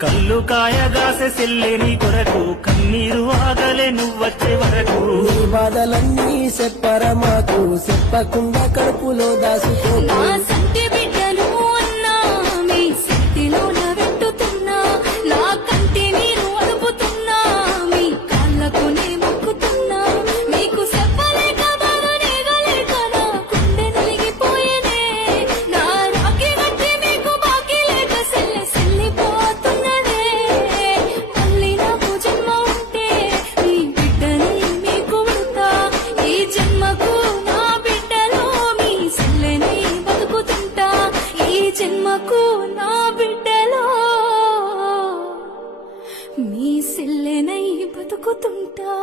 కళ్ళు కాయగాసె సెల్లే నీ కొరకు కన్నీరు ఆగలే నువ్వొచ్చే వరకు. నీ బాధలన్నీ చెప్పర మాకు చెప్పకుండా కడుపులో దాసుకో మీ సిల్లెనై బతుకుతుంటా.